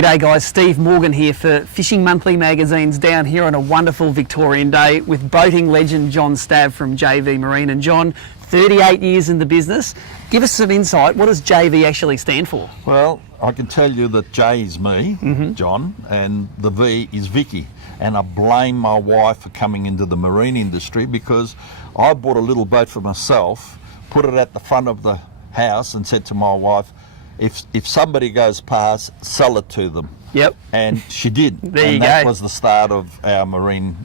G'day guys, Steve Morgan here for Fishing Monthly Magazine's down here on a wonderful Victorian day with boating legend John Stav from JV Marine. And John, 38 years in the business. Give us some insight. What does JV actually stand for? Well, I can tell you that J is me, John, and the V is Vicky. And I blame my wife for coming into the marine industry because I bought a little boat for myself, put it at the front of the house and said to my wife, if somebody goes past, sell it to them. Yep. And she did. There you go. That was the start of our marine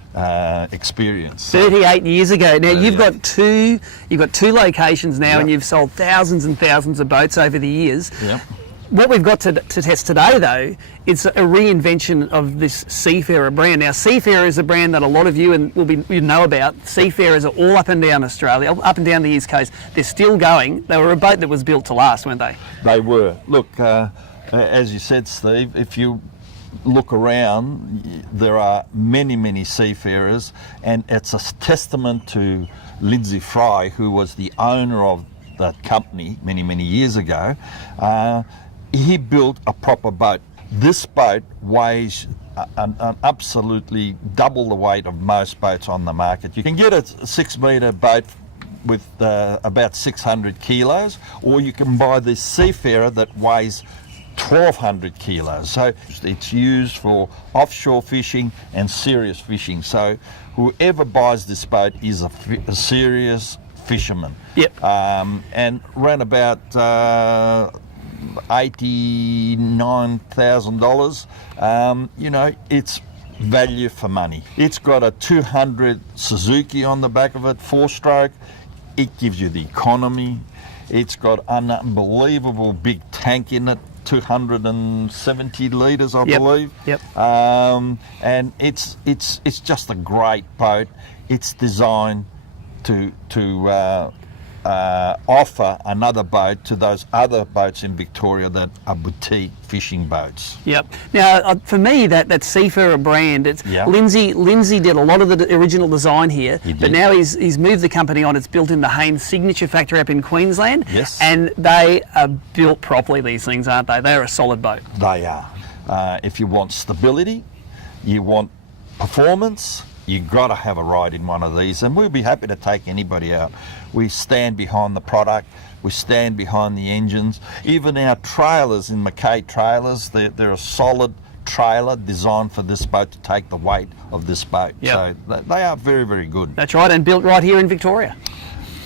experience. 38 years ago. Now you've 38. got two locations now, Yep. and you've sold thousands and thousands of boats over the years. Yep. What we've got to test today, though, it's a reinvention of this Seafarer brand. Now, Seafarer is a brand that a lot of you you know about. Seafarers are all up and down Australia, up and down the East Coast. They're still going. They were a boat that was built to last, weren't they? They were. Look, as you said, Steve, if you look around, there are many, many seafarers, and it's a testament to Lindsay Fry, who was the owner of that company many, many years ago. He built a proper boat. This boat weighs an absolutely double the weight of most boats on the market. You can get a 6 metre boat with about 600 kilos, or you can buy this Seafarer that weighs 1,200 kilos. So it's used for offshore fishing and serious fishing. So whoever buys this boat is a serious fisherman. Yep. And around about $89,000. It's value for money. It's got a 200 Suzuki on the back of it, 4-stroke. It gives you the economy. It's got an unbelievable big tank in it, 270 litres, I believe. Yep. And it's just a great boat. It's designed to offer another boat to those other boats in Victoria that are boutique fishing boats. Yep. Now, for me, that Seafarer brand, it's Yeah. Lindsay did a lot of the original design here, He did. but now he's moved the company on. It's built in the Haines signature factory up in Queensland. Yes. And they are built properly, these things, aren't they? They're a solid boat. They are. If you want stability, you want performance, you've got to have a ride in one of these, and we'll be happy to take anybody out. We stand behind the product, we stand behind the engines. Even our trailers in Mackay trailers, they're a solid trailer designed for this boat to take the weight of this boat. Yep. So they are very, very good. That's right, and built right here in Victoria.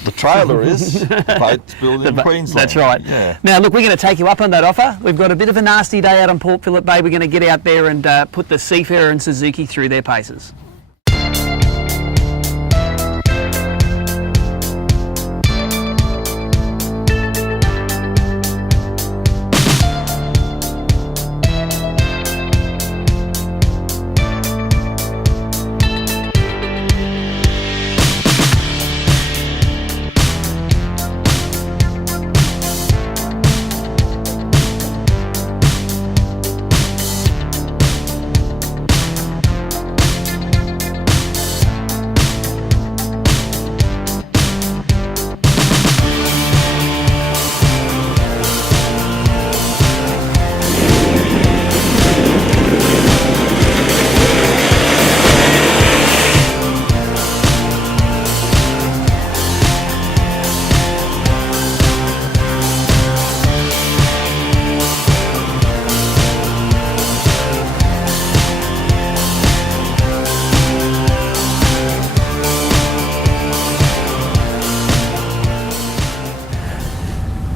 The trailer is, the boat's built in Queensland. That's right. Yeah. Now, look, we're going to take you up on that offer. We've got a bit of a nasty day out on Port Phillip Bay. We're going to get out there and put the Seafarer and Suzuki through their paces.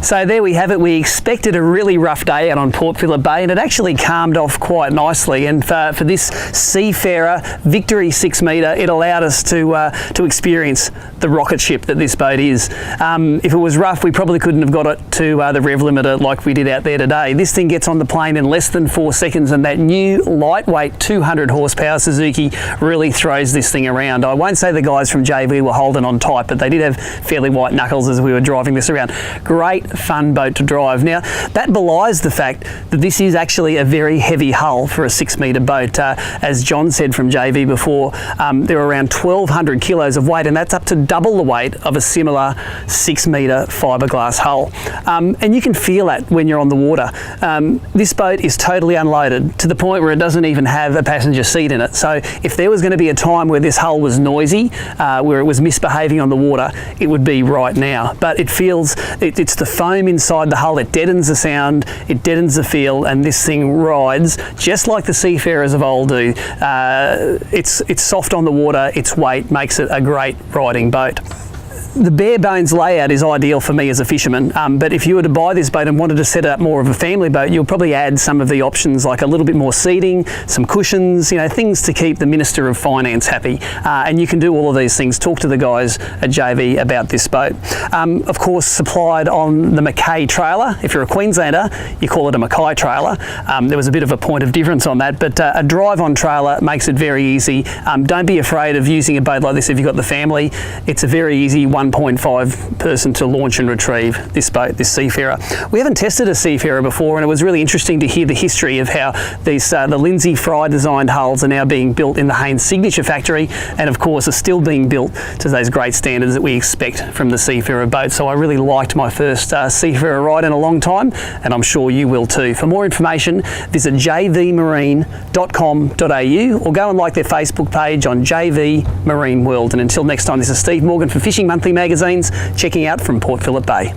So there we have it. We expected a really rough day out on Port Phillip Bay, and it actually calmed off quite nicely. And for this Seafarer Victory 6 metre, it allowed us to experience the rocket ship that this boat is. If it was rough, we probably couldn't have got it to the rev limiter like we did out there today. This thing gets on the plane in less than 4 seconds, and that new lightweight 200 horsepower Suzuki really throws this thing around. I won't say the guys from JV were holding on tight, but they did have fairly white knuckles as we were driving this around. Great fun boat to drive. Now, that belies the fact that this is actually a very heavy hull for a 6 metre boat. As John said from JV before, there are around 1,200 kilos of weight, and that's up to double the weight of a similar 6 metre fiberglass hull. And you can feel that when you're on the water. This boat is totally unloaded to the point where it doesn't even have a passenger seat in it. So if there was going to be a time where this hull was noisy, where it was misbehaving on the water, it would be right now. But it feels, it's the foam inside the hull, it deadens the sound, it deadens the feel, and this thing rides just like the Seafarers of old do. It's soft on the water, its weight makes it a great riding boat. The bare bones layout is ideal for me as a fisherman, but if you were to buy this boat and wanted to set it up more of a family boat, you'll probably add some of the options like a little bit more seating, some cushions, you know, things to keep the Minister of Finance happy. And you can do all of these things. Talk to the guys at JV about this boat. Of course, supplied on the Mackay trailer. If you're a Queenslander, you call it a Mackay trailer. There was a bit of a point of difference on that, but a drive-on trailer makes it very easy. Don't be afraid of using a boat like this if you've got the family. It's a very easy 1.5 person to launch and retrieve this boat, this Seafarer. We haven't tested a Seafarer before, and it was really interesting to hear the history of how these the Lindsay Fry designed hulls are now being built in the Haines signature factory, and of course are still being built to those great standards that we expect from the Seafarer boat. So I really liked my first Seafarer ride in a long time, and I'm sure you will too. For more information, visit jvmarine.com.au or go and like their Facebook page on JV Marine World. And until next time, this is Steve Morgan for Fishing Monthly Magazines, checking out from Port Phillip Bay.